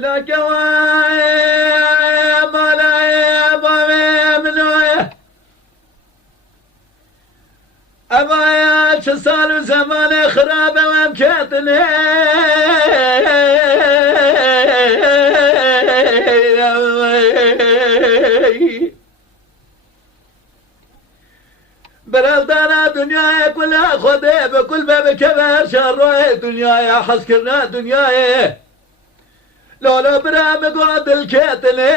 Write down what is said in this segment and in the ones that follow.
لك ما لا منويه أبايا شصار زمان خرابة ومكتني برلدانا دنياي كلها خذي بكل باب كبر شروي دنياي حسكرنا دنياي لولا برام قعد الكتني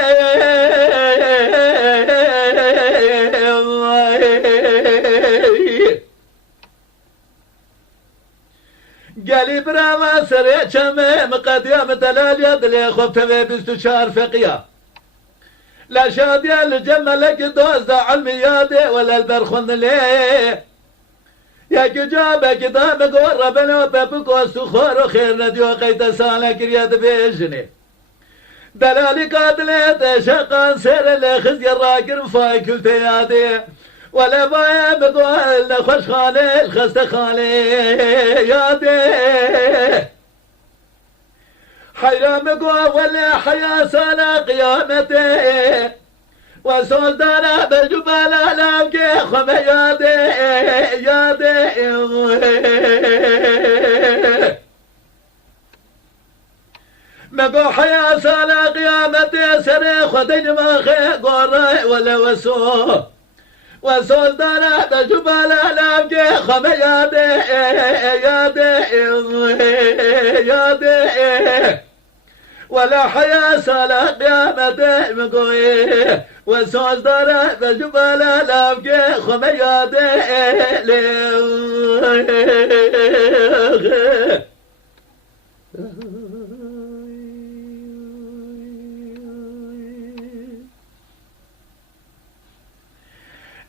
قالي برام سريع شمم قديم دلال يدلي خفت بيستو شهر فقيا لا شادي الجمل لك دوز علمياتي ولا البرخون ليه يا كجابك دامك وربنا وبابك وسخور وخير نديو قيت سالك رياض بيجني دلالي قاتلت شقان سير الخزي الراكر فاي كل تيادي ولا بايا بقول نخش خالي الخست خالي يادي حيرام ولا حيا سنة قيامتي وصول دانا بالجبال لامكي خم يادي يادي مقو حيا سنة قيامتي سري خدين ما خي قري ولا وصول دانا بالجبال لامكي خم يادي يادي يادي ولا حياة سلا قيامته مقوي وسوس داره بالجبال لابقي خمياده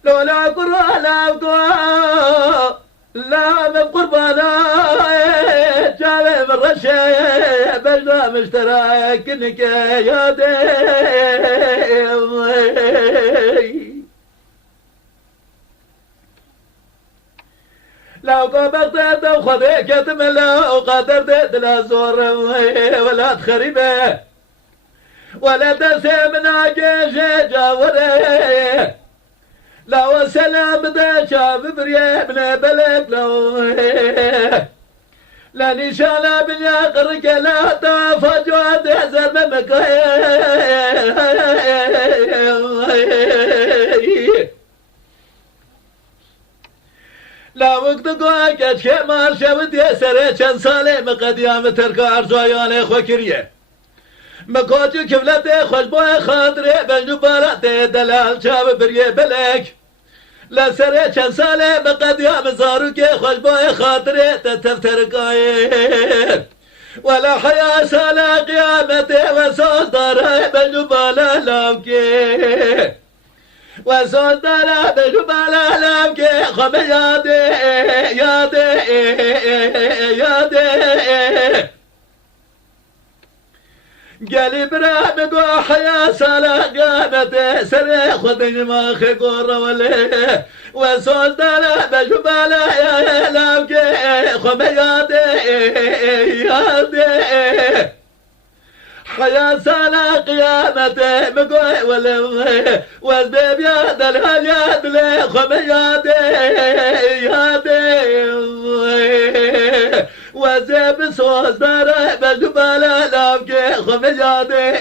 لولا قرى لابقى لا من قربانا جاب من رشا بجنا مشترك انك يا دي لو قبضت وخذيك تملا وقدرت لا زور ولا تخربه ولا تسمنا جيش جاوري لو سلام دا شاف بريا من بلد لو لاني شالا بنيا قرق لا طاف جواد حزر ممك لا وقت قواك شمار شود يسري شن صالي مقديام تركا ارزوياني خوكريه مكوتي كفلتي خوش بوي خاطري بنجو باراتي دلال شاب بريه بلك لا سري شن صالي مقديام زاروكي خوش بوي خاطري تتفتر قاير ولا حيا سالا قيامتي وصوص داري بنجو بالا لاوكي وصوص داري بنجو بالا لاوكي خمي يادي يادي يادي قالي برا مقو حيا سالا قامت سري خذني ما خيقور ولي وصول دالا بجبالا يا لاوكي خمي يادي يادي حيا سالا قيامتي مقو ولي وزبيب ياد الهالياد لي خمي يادي يادي وزيب صوص داره بجبالا لابكي خمجادي